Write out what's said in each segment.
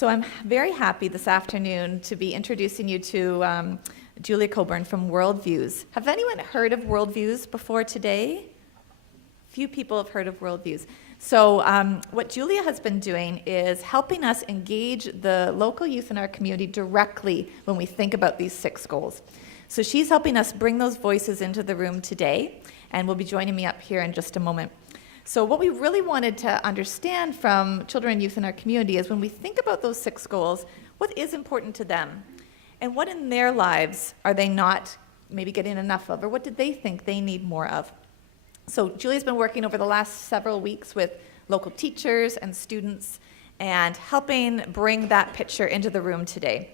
So I'm very happy this afternoon to be introducing you to Julia Coburn from WorldVuze. Have anyone heard of WorldVuze before today? Few people have heard of WorldVuze. So what Julia has been doing is helping us engage the local youth in our community directly when we think about these 6 goals. So she's helping us bring those voices into the room today, and will be joining me up here in just a moment. So what we really wanted to understand from children and youth in our community is when we think about those 6 goals, what is important to them? And what in their lives are they not maybe getting enough of, or what did they think they need more of? So Julia's been working over the last several weeks with local teachers and students and helping bring that picture into the room today.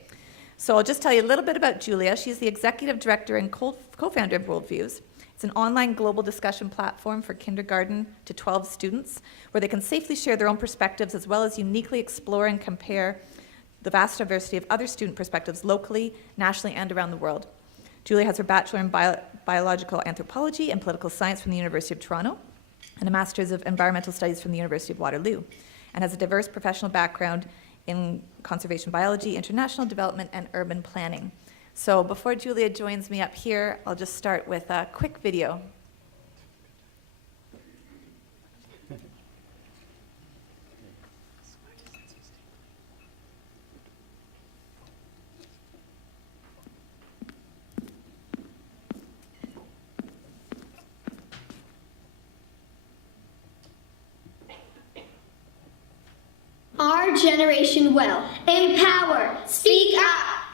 So I'll just tell you a little bit about Julia. She's the executive director and co-founder of WorldVues. It's an online global discussion platform for kindergarten to 12 students where they can safely share their own perspectives as well as uniquely explore and compare the vast diversity of other student perspectives locally, nationally, and around the world. Julia has her bachelor in biological anthropology and political science from the University of Toronto and a master's of environmental studies from the University of Waterloo, and has a diverse professional background in conservation biology, international development, and urban planning. So before Julia joins me up here, I'll just start with a quick video. Our generation will empower, speak up,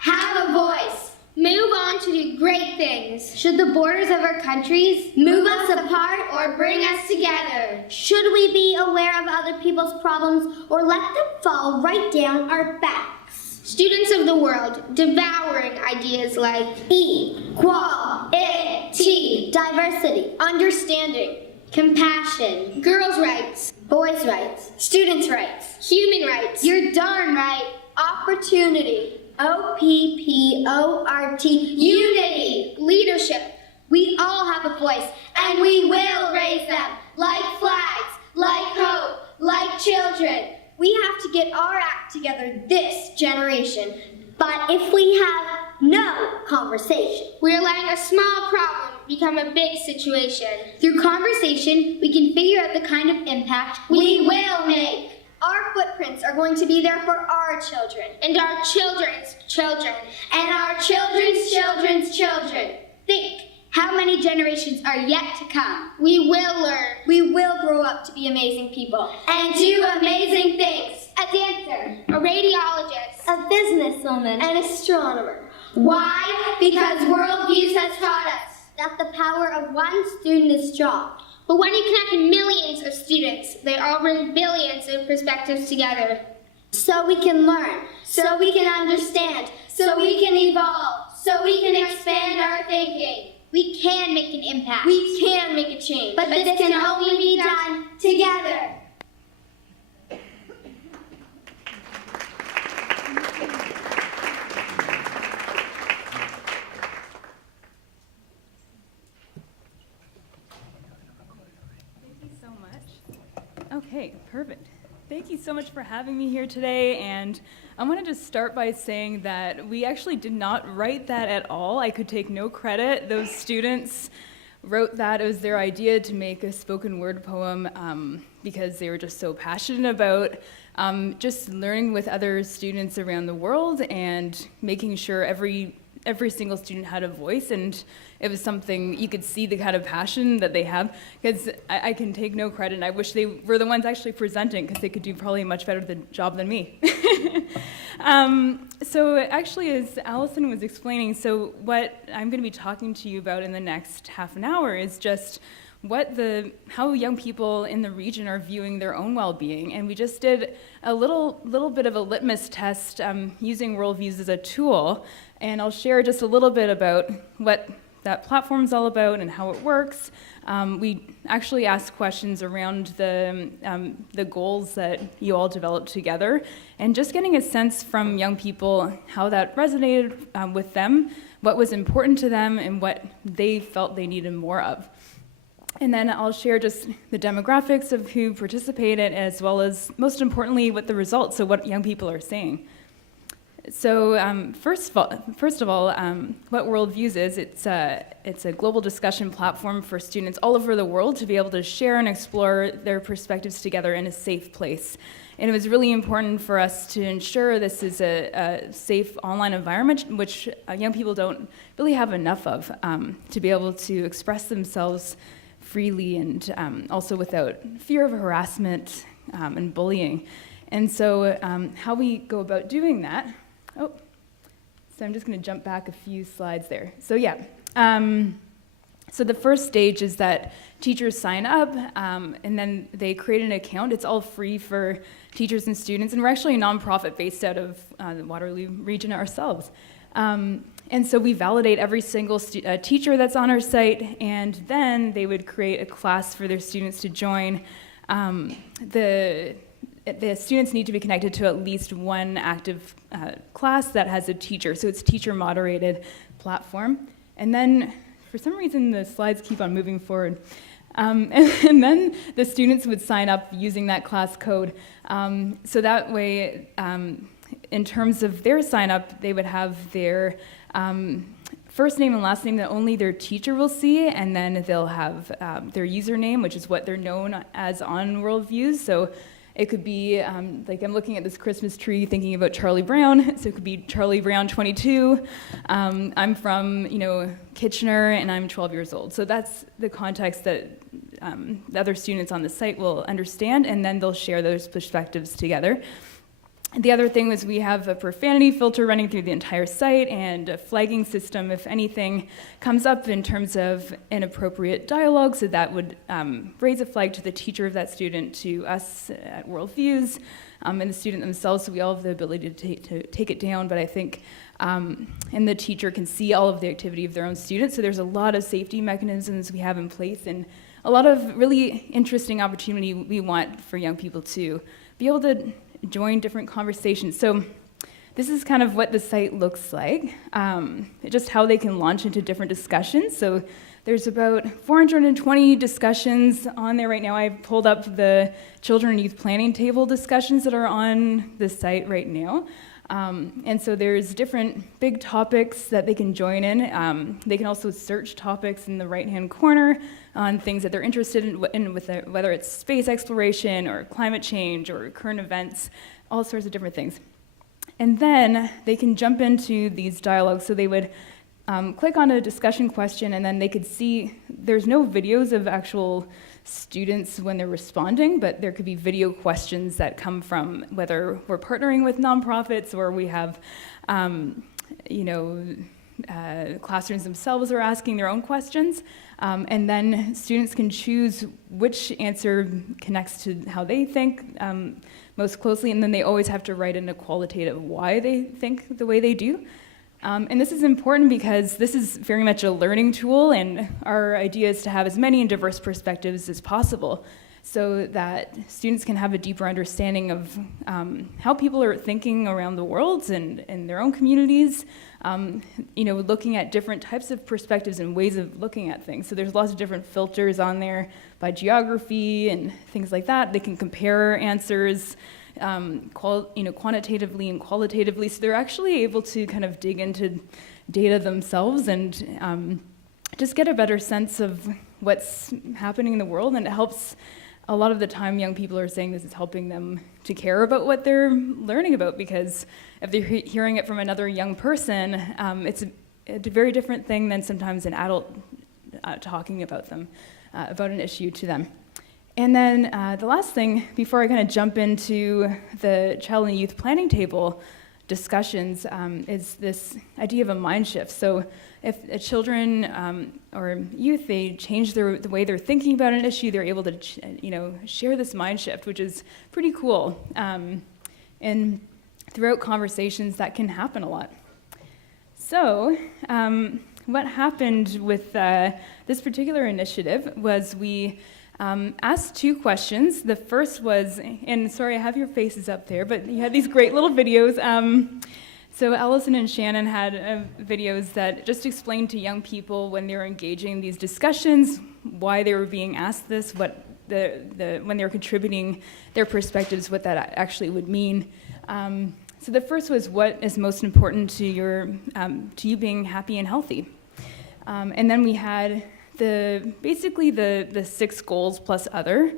have a voice, move on to do great things. Should the borders of our countries move us apart or bring us together? Should we be aware of other people's problems or let them fall right down our backs? Students of the world devouring ideas like equality, diversity, understanding, compassion, girls' rights, boys' rights, students' rights, human rights, you're darn right, opportunity, OPPORT, unity, leadership. We all have a voice, and we will raise them like flags, like hope, like children. We have to get our act together this generation. But if we have no conversation, we're letting a small problem become a big situation. Through conversation, we can figure out the kind of impact we will make. Our footprints are going to be there for our children, and our children's children, and our children's children's children. Think how many generations are yet to come. We will learn. We will grow up to be amazing people and do amazing things. A dancer, a radiologist, a businesswoman, an astronomer. Why? Because WorldVues has taught us that the power of one student is strong. But when you connect millions of students, they all bring billions of perspectives together. So we can learn, so we can understand, so we can evolve, so we can expand our thinking. We can make an impact. We can make a change. But this can only be done together. Okay, perfect. Thank you so much for having me here today, and I want to just start by saying that we actually did not write that at all. I could take no credit. Those students wrote that. It was their idea to make a spoken word poem because they were just so passionate about just learning with other students around the world and making sure every single student had a voice, and it was something you could see the kind of passion that they have, because I can take no credit, and I wish they were the ones actually presenting, because they could do probably a much better job than me. So actually, as Allison was explaining, so what I'm going to be talking to you about in the next half an hour is just how young people in the region are viewing their own well-being, and we just did a little bit of a litmus test using WorldVues as a tool, and I'll share just a little bit about what that platform's all about and how it works. We actually asked questions around the goals that you all developed together, and just getting a sense from young people how that resonated with them, what was important to them, and what they felt they needed more of. And then I'll share just the demographics of who participated, as well as, most importantly, what the results, so what young people are saying. So first of all, what WorldVues is, it's a global discussion platform for students all over the world to be able to share and explore their perspectives together in a safe place. And it was really important for us to ensure this is a safe online environment, which young people don't really have enough of, to be able to express themselves freely and also without fear of harassment and bullying. And so how we go about doing that, so I'm just going to jump back a few slides there. So yeah, so the first stage is that teachers sign up and then they create an account. It's all free for teachers and students, and we're actually a nonprofit based out of the Waterloo region ourselves. And so we validate every single teacher that's on our site, and then they would create a class for their students to join. The students need to be connected to at least one active class that has a teacher, so it's teacher-moderated platform. And then, for some reason, the slides keep on moving forward. And then the students would sign up using that class code. So that way, in terms of their sign-up, they would have their first name and last name that only their teacher will see, and then they'll have their username, which is what they're known as on WorldVues. So it could be, like I'm looking at this Christmas tree thinking about Charlie Brown, so it could be Charlie Brown 22. I'm from, Kitchener, and I'm 12 years old. So that's the context that the other students on the site will understand, and then they'll share those perspectives together. The other thing was we have a profanity filter running through the entire site and a flagging system if anything comes up in terms of inappropriate dialogue, so that would raise a flag to the teacher of that student, to us at WorldVues, and the student themselves, so we all have the ability to take it down, but I think, and the teacher can see all of the activity of their own students, so there's a lot of safety mechanisms we have in place, and a lot of really interesting opportunity we want for young people to be able to join different conversations. So this is kind of what the site looks like, just how they can launch into different discussions. So there's about 420 discussions on there right now. I pulled up the children and youth planning table discussions that are on the site right now. And so there's different big topics that they can join in. They can also search topics in the right-hand corner on things that they're interested in whether it's space exploration or climate change or current events, all sorts of different things. And then they can jump into these dialogues. So they would click on a discussion question, and then they could see there's no videos of actual students when they're responding, but there could be video questions that come from whether we're partnering with nonprofits or we have, classrooms themselves are asking their own questions. And then students can choose which answer connects to how they think most closely, and then they always have to write in a qualitative why they think the way they do. And this is important because this is very much a learning tool, and our idea is to have as many and diverse perspectives as possible so that students can have a deeper understanding of how people are thinking around the world and in their own communities, looking at different types of perspectives and ways of looking at things. So there's lots of different filters on there by geography and things like that. They can compare answers quantitatively and qualitatively, so they're actually able to kind of dig into data themselves and just get a better sense of what's happening in the world, and it helps. A lot of the time young people are saying this is helping them to care about what they're learning about, because if they're hearing it from another young person, it's a very different thing than sometimes an adult talking about them, about an issue to them. And then the last thing, before I kind of jump into the child and youth planning table discussions, is this idea of a mind shift. So if children or youth, they change the way they're thinking about an issue, they're able to share this mind shift, which is pretty cool. And throughout conversations, that can happen a lot. So what happened with this particular initiative was we asked two questions. The first was, and sorry, I have your faces up there, but you had these great little videos. So Allison and Shannon had videos that just explained to young people when they were engaging in these discussions why they were being asked this, what when they were contributing their perspectives, what that actually would mean. So the first was, what is most important to you being happy and healthy? And then we had basically the 6 goals plus other.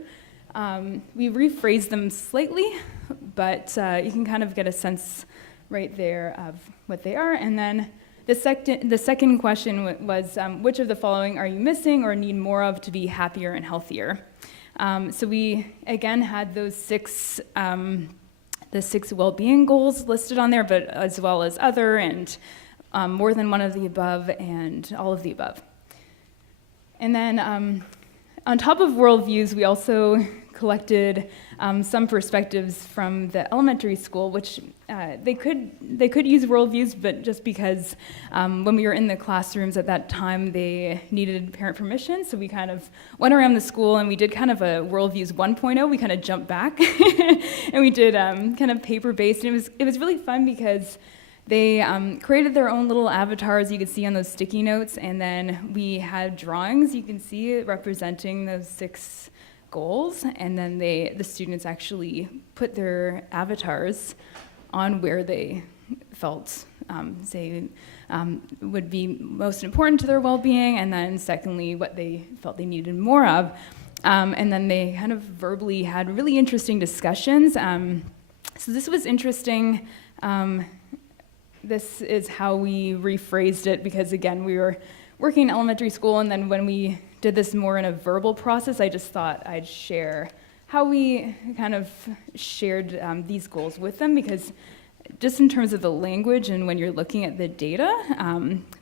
We rephrased them slightly, but you can kind of get a sense right there of what they are. And then the second question was, which of the following are you missing or need more of to be happier and healthier? So we, again, had those 6 the 6 well-being goals listed on there, but as well as other and more than one of the above and all of the above. And then on top of Worldviews, we also collected some perspectives from the elementary school, which they could use Worldviews, but just because when we were in the classrooms at that time, they needed parent permission, so we kind of went around the school and we did kind of a Worldviews 1.0. We kind of jumped back and we did kind of paper-based, and it was really fun because they created their own little avatars you could see on those sticky notes, and then we had drawings you can see representing those 6 goals, and then the students actually put their avatars on where they felt would be most important to their well-being, and then secondly, what they felt they needed more of. And then they kind of verbally had really interesting discussions. So this was interesting. This is how we rephrased it because, again, we were working in elementary school, and then when we did this more in a verbal process, I just thought I'd share how we kind of shared these goals with them, because just in terms of the language and when you're looking at the data,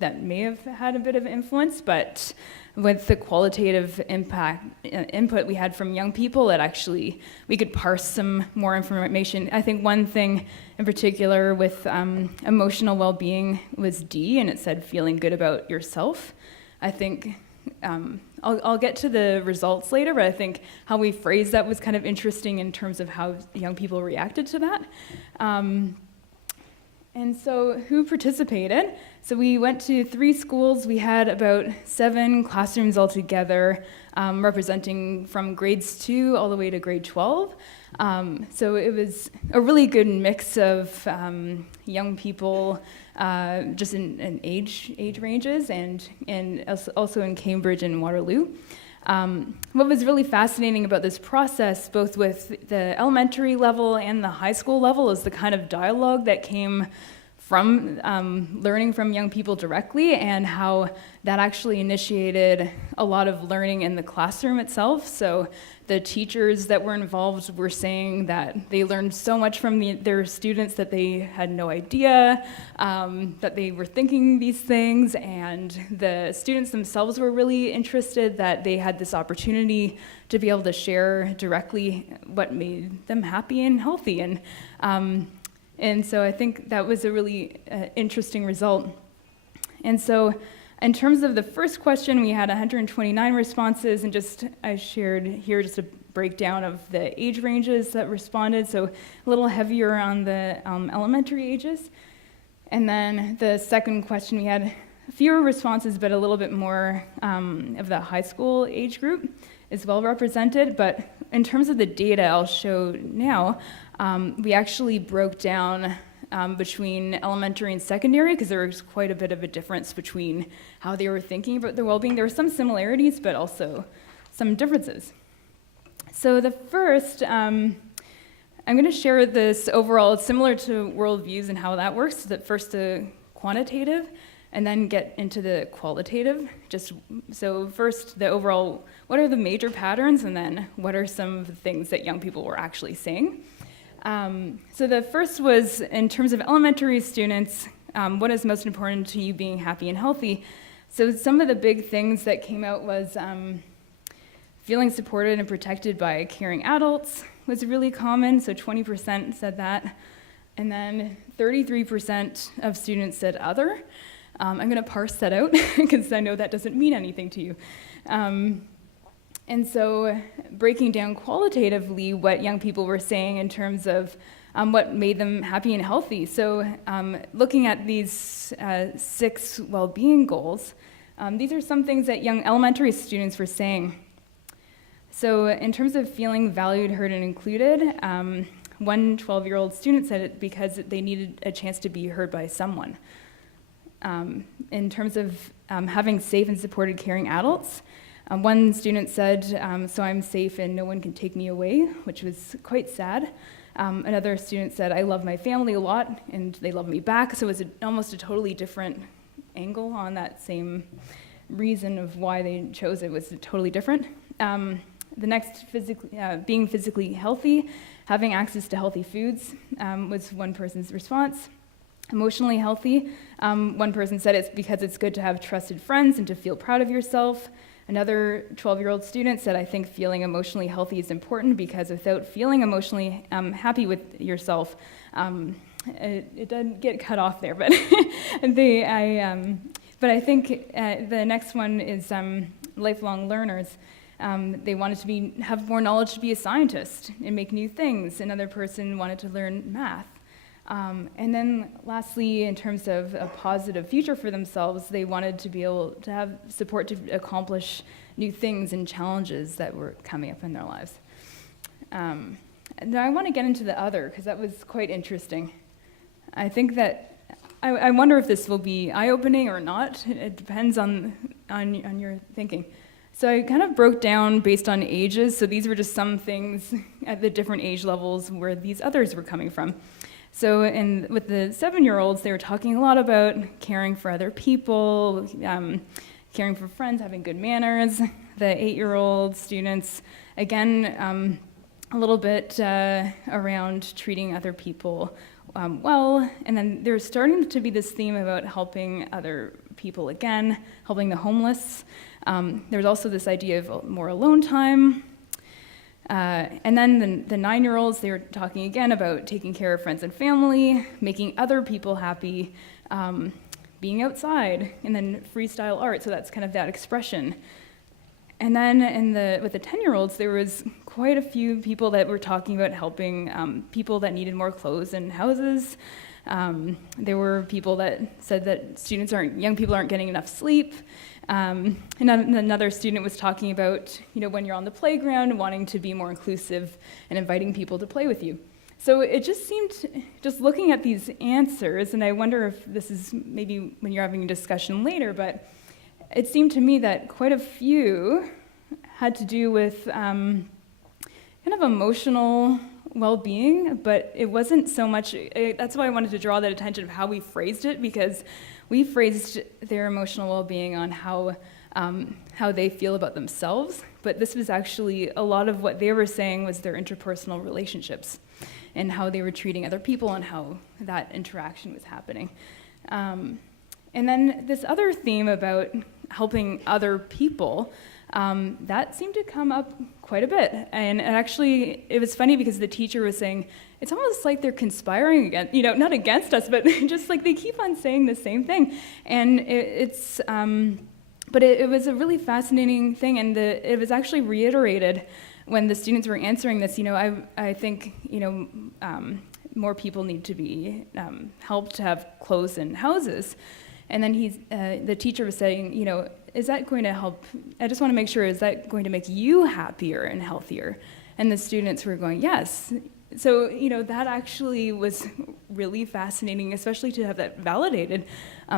that may have had a bit of influence, but with the qualitative input we had from young people, that actually we could parse some more information. I think one thing in particular with emotional well-being was D, and it said feeling good about yourself. I think I'll get to the results later, but I think how we phrased that was kind of interesting in terms of how young people reacted to that. And so who participated? So we went to 3 schools. We had about 7 classrooms altogether, representing from grades 2 all the way to grade 12. So it was a really good mix of young people, just in age ranges, and also in Cambridge and Waterloo. What was really fascinating about this process, both with the elementary level and the high school level, is the kind of dialogue that came from learning from young people directly, and how that actually initiated a lot of learning in the classroom itself. So the teachers that were involved were saying that they learned so much from their students that they had no idea that they were thinking these things, and the students themselves were really interested that they had this opportunity to be able to share directly what made them happy and healthy. And so I think that was a really interesting result. And so in terms of the first question, we had 129 responses, and I shared here just a breakdown of the age ranges that responded, so a little heavier on the elementary ages. And then the second question, we had fewer responses, but a little bit more of the high school age group is well represented. But in terms of the data I'll show now, we actually broke down between elementary and secondary, because there was quite a bit of a difference between how they were thinking about their well-being. There were some similarities, but also some differences. So the first, I'm going to share this overall. It's similar to Worldviews and how that works. That first the quantitative, and then get into the qualitative. So first the overall, what are the major patterns, and then what are some of the things that young people were actually saying. So the first was, in terms of elementary students, what is most important to you being happy and healthy? So some of the big things that came out was feeling supported and protected by caring adults was really common, so 20% said that. And then 33% of students said other. I'm going to parse that out because I know that doesn't mean anything to you. And so breaking down qualitatively what young people were saying in terms of what made them happy and healthy. So looking at these 6 well-being goals, These are some things that young elementary students were saying. So in terms of feeling valued, heard, and included, one 12-year-old student said it because they needed a chance to be heard by someone. In terms of having safe and supported caring adults, one student said, so I'm safe and no one can take me away, which was quite sad. Another student said, I love my family a lot and they love me back, so it was almost a totally different angle on that same reason of why they chose it was totally different. The next, being physically healthy, having access to healthy foods was one person's response. Emotionally healthy, one person said it's because it's good to have trusted friends and to feel proud of yourself. Another 12-year-old student said, I think feeling emotionally healthy is important because without feeling emotionally happy with yourself, it doesn't get cut off there, but but I think the next one is lifelong learners. They wanted to have more knowledge to be a scientist and make new things. Another person wanted to learn math. And then lastly, in terms of a positive future for themselves, they wanted to be able to have support to accomplish new things and challenges that were coming up in their lives. Now I want to get into the other, because that was quite interesting. I think that, I wonder if this will be eye-opening or not. It depends on your thinking. So I kind of broke down based on ages, so these were just some things at the different age levels where these others were coming from. So with the 7-year-olds, they were talking a lot about caring for other people, caring for friends, having good manners. The 8-year-old students, again, a little bit around treating other people well. And then there's starting to be this theme about helping other people again, helping the homeless. There's also this idea of more alone time. And then the 9-year-olds, they were talking again about taking care of friends and family, making other people happy, being outside, and then freestyle art, so that's kind of that expression. And then with the 10-year-olds, there was quite a few people that were talking about helping people that needed more clothes and houses. There were people that said that young people aren't getting enough sleep. And another student was talking about, when you're on the playground, wanting to be more inclusive and inviting people to play with you. So it just seemed, just looking at these answers, and I wonder if this is maybe when you're having a discussion later, but it seemed to me that quite a few had to do with kind of emotional well-being, but it wasn't so much, that's why I wanted to draw that attention of how we phrased it, because we phrased their emotional well-being on how they feel about themselves, but this was actually, a lot of what they were saying was their interpersonal relationships and how they were treating other people and how that interaction was happening. And then this other theme about helping other people, that seemed to come up quite a bit. And actually, it was funny because the teacher was saying, it's almost like they're conspiring against, not against us, but just like they keep on saying the same thing. And but it was a really fascinating thing, and it was actually reiterated when the students were answering this. I think, more people need to be helped to have clothes and houses. And then the teacher was saying, is that going to help? I just want to make sure, is that going to make you happier and healthier? And the students were going, yes. So, that actually was really fascinating, especially to have that validated.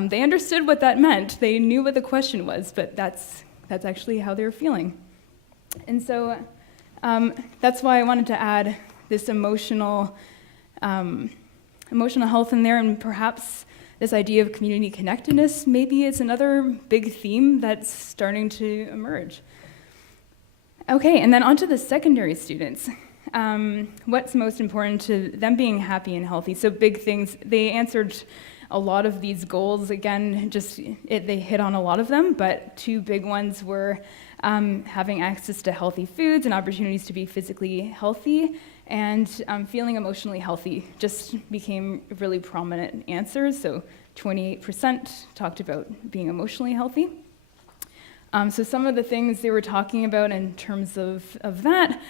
They understood what that meant. They knew what the question was, but that's actually how they were feeling. And so that's why I wanted to add this emotional health in there, and perhaps this idea of community connectedness, maybe it's another big theme that's starting to emerge. Okay, and then on to the secondary students. What's most important to them being happy and healthy? So big things, they answered a lot of these goals. Again, they hit on a lot of them, but two big ones were having access to healthy foods and opportunities to be physically healthy, and feeling emotionally healthy just became really prominent answers. So 28% talked about being emotionally healthy. So some of the things they were talking about in terms of that,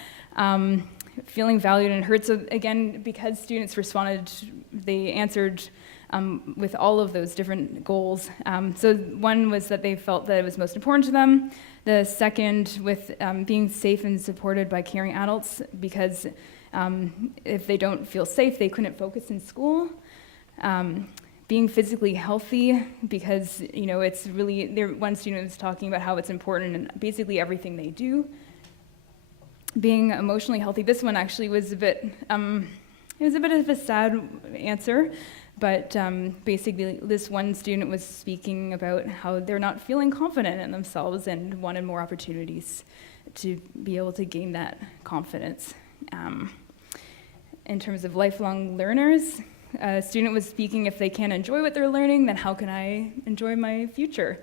feeling valued and heard. So again, because students responded, they answered with all of those different goals. So one was that they felt that it was most important to them. The second with being safe and supported by caring adults, because if they don't feel safe, they couldn't focus in school. Being physically healthy, because it's really, one student was talking about how it's important in basically everything they do. Being emotionally healthy, this one actually was a bit, it was a bit of a sad answer, but basically this one student was speaking about how they're not feeling confident in themselves and wanted more opportunities to be able to gain that confidence. In terms of lifelong learners, a student was speaking, if they can't enjoy what they're learning, then how can I enjoy my future?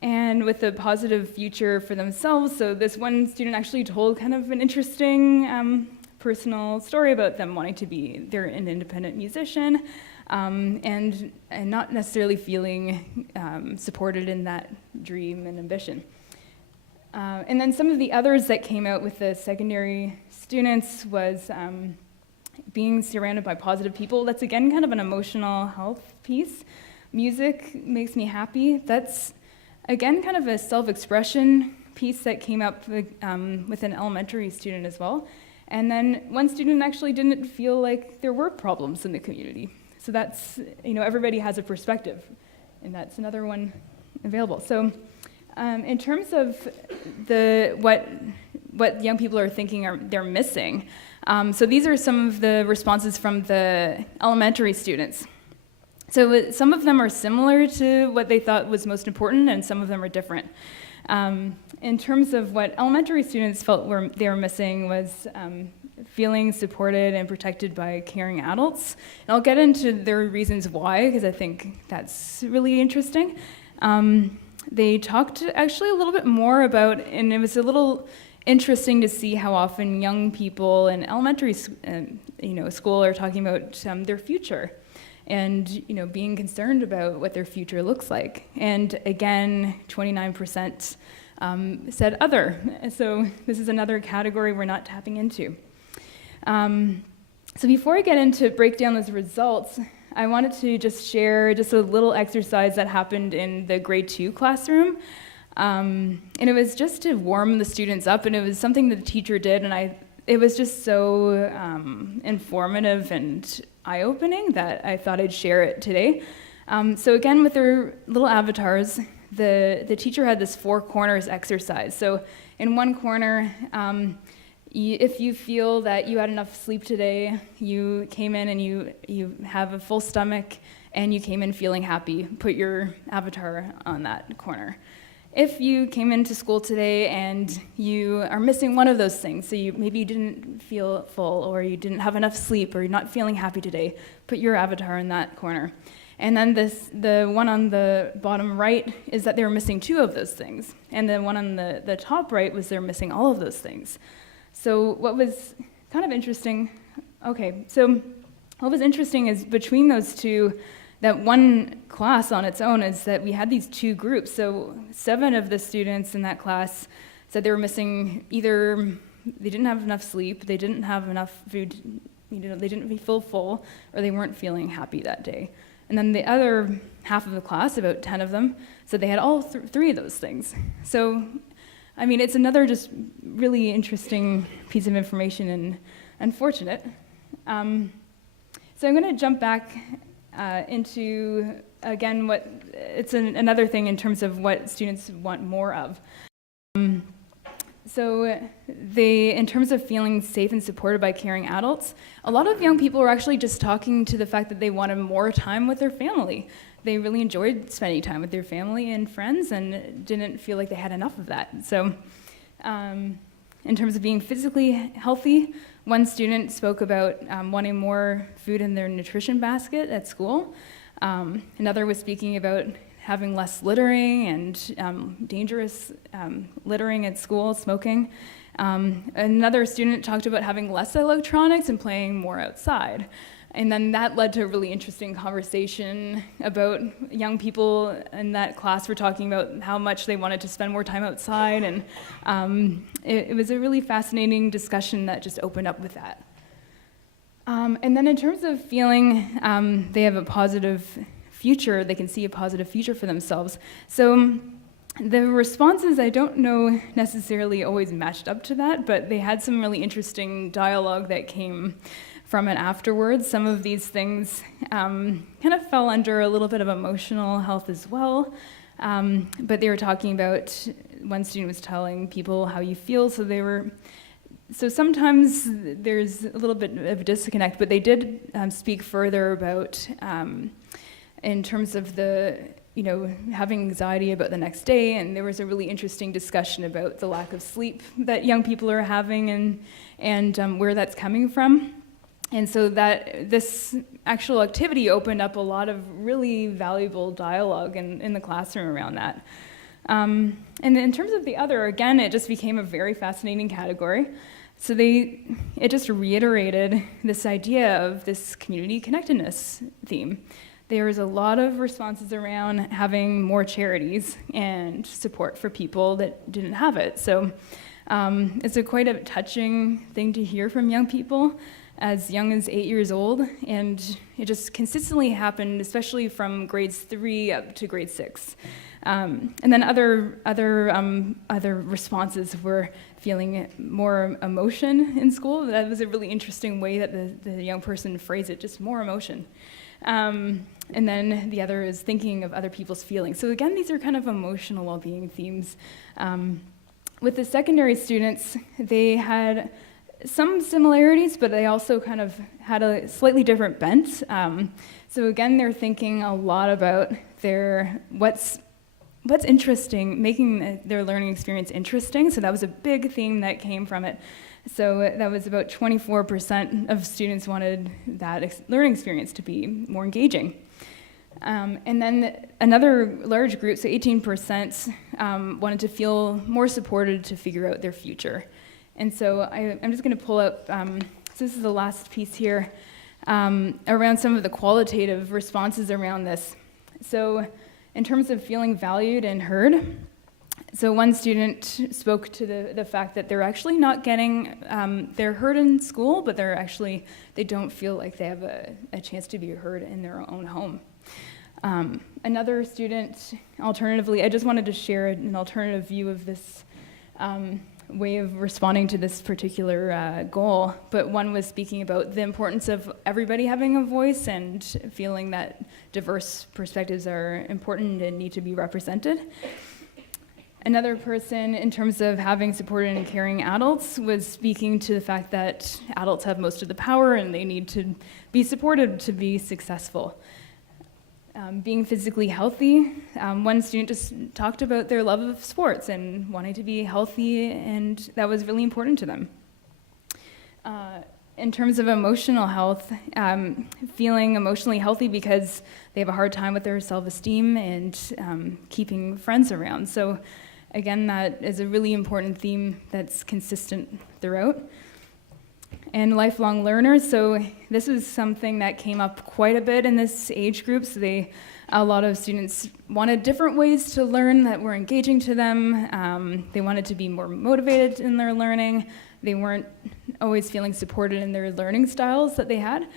And with a positive future for themselves, so this one student actually told kind of an interesting personal story about them wanting to be, they're an independent musician, and not necessarily feeling supported in that dream and ambition. And then some of the others that came out with the secondary students was being surrounded by positive people. That's again kind of an emotional health piece. Music makes me happy. That's again kind of a self-expression piece that came up with an elementary student as well. And then one student actually didn't feel like there were problems in the community. So that's, everybody has a perspective, and that's another one available. So in terms of what young people are thinking they're missing, so these are some of the responses from the elementary students. So some of them are similar to what they thought was most important, and some of them are different. In terms of what elementary students felt they were missing was feeling supported and protected by caring adults. And I'll get into their reasons why, because I think that's really interesting. They talked actually a little bit more about, and it was a little interesting to see how often young people in elementary school are talking about their future and being concerned about what their future looks like. And again, 29% said other. So this is another category we're not tapping into. So before I get into break down those results, I wanted to just share just a little exercise that happened in the grade 2 classroom. And it was just to warm the students up, and it was something that the teacher did, and it was just so informative and eye-opening that I thought I'd share it today. So again, with their little avatars, the teacher had this 4 corners exercise. So in one corner, if you feel that you had enough sleep today, you came in and you have a full stomach, and you came in feeling happy, put your avatar on that corner. If you came into school today and you are missing one of those things, so maybe you didn't feel full, or you didn't have enough sleep, or you're not feeling happy today, put your avatar in that corner. And then the one on the bottom right is that they were missing 2 of those things. And the one on the top right was they're missing all of those things. So what was kind of interesting, so what was interesting is between those two, that one class on its own is that we had these 2 groups. So 7 of the students in that class said they were missing either they didn't have enough sleep, they didn't have enough food, they didn't feel full, or they weren't feeling happy that day. And then the other half of the class, about 10 of them, said they had all 3 of those things. So, it's another just really interesting piece of information and unfortunate. So I'm going to jump back into, again, it's another thing in terms of what students want more of. So in terms of feeling safe and supported by caring adults, a lot of young people were actually just talking to the fact that they wanted more time with their family. They really enjoyed spending time with their family and friends and didn't feel like they had enough of that. So in terms of being physically healthy, one student spoke about wanting more food in their nutrition basket at school. Another was speaking about having less littering and dangerous littering at school, smoking. Another student talked about having less electronics and playing more outside. And then that led to a really interesting conversation about young people in that class were talking about how much they wanted to spend more time outside. And it was a really fascinating discussion that just opened up with that. And then in terms of feeling they have a positive future, they can see a positive future for themselves. So the responses, I don't know necessarily always matched up to that, but they had some really interesting dialogue that came from it afterwards. Some of these things kind of fell under a little bit of emotional health as well. But they were talking about, one student was telling people how you feel, so sometimes there's a little bit of a disconnect, but they did speak further about, in terms of having anxiety about the next day, and there was a really interesting discussion about the lack of sleep that young people are having and where that's coming from. And so that this actual activity opened up a lot of really valuable dialogue in the classroom around that. And in terms of the other, again, it just became a very fascinating category. So it just reiterated this idea of this community connectedness theme. There was a lot of responses around having more charities and support for people that didn't have it. So it's quite a touching thing to hear from young people as young as 8 years old, and it just consistently happened, especially from grades 3 up to grade 6. And then other responses were feeling more emotion in school. That was a really interesting way that the young person phrased it, just more emotion. And then the other is thinking of other people's feelings. So again, these are kind of emotional well-being themes. With the secondary students, they had some similarities, but they also kind of had a slightly different bent. So again, they're thinking a lot about what's interesting, making their learning experience interesting. So that was a big theme that came from it. So that was about 24% of students wanted that learning experience to be more engaging. And then another large group, so 18%, wanted to feel more supported to figure out their future. And so I'm just going to pull up, so this is the last piece here, around some of the qualitative responses around this. So in terms of feeling valued and heard, so one student spoke to the fact that they're actually not getting, they're heard in school, but they don't feel like they have a chance to be heard in their own home. Another student, alternatively, I just wanted to share an alternative view of this way of responding to this particular goal, but one was speaking about the importance of everybody having a voice and feeling that diverse perspectives are important and need to be represented. Another person, in terms of having supported and caring adults, was speaking to the fact that adults have most of the power and they need to be supported to be successful. Being physically healthy, one student just talked about their love of sports and wanting to be healthy, and that was really important to them. In terms of emotional health, feeling emotionally healthy because they have a hard time with their self-esteem and keeping friends around. So again, that is a really important theme that's consistent throughout. And lifelong learners, so this was something that came up quite a bit in this age group. So a lot of students wanted different ways to learn that were engaging to them. They wanted to be more motivated in their learning. They weren't always feeling supported in their learning styles that they had.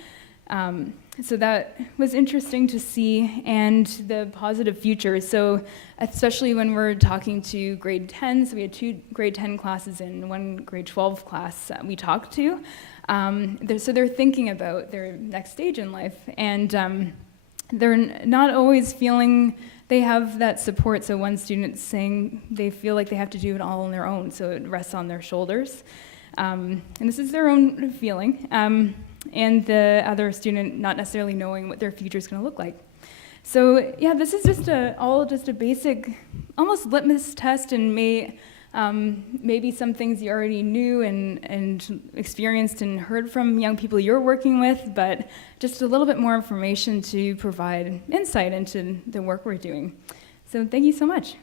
So that was interesting to see, and the positive future. So especially when we're talking to grade 10, so we had 2 grade 10 classes and 1 grade 12 class we talked to. So they're thinking about their next stage in life, and they're not always feeling they have that support. So one student's saying they feel like they have to do it all on their own, so it rests on their shoulders. And this is their own feeling. And the other student not necessarily knowing what their future is going to look like. So yeah, this is just a basic, almost litmus test, and maybe some things you already knew and experienced and heard from young people you're working with, but just a little bit more information to provide insight into the work we're doing. So thank you so much.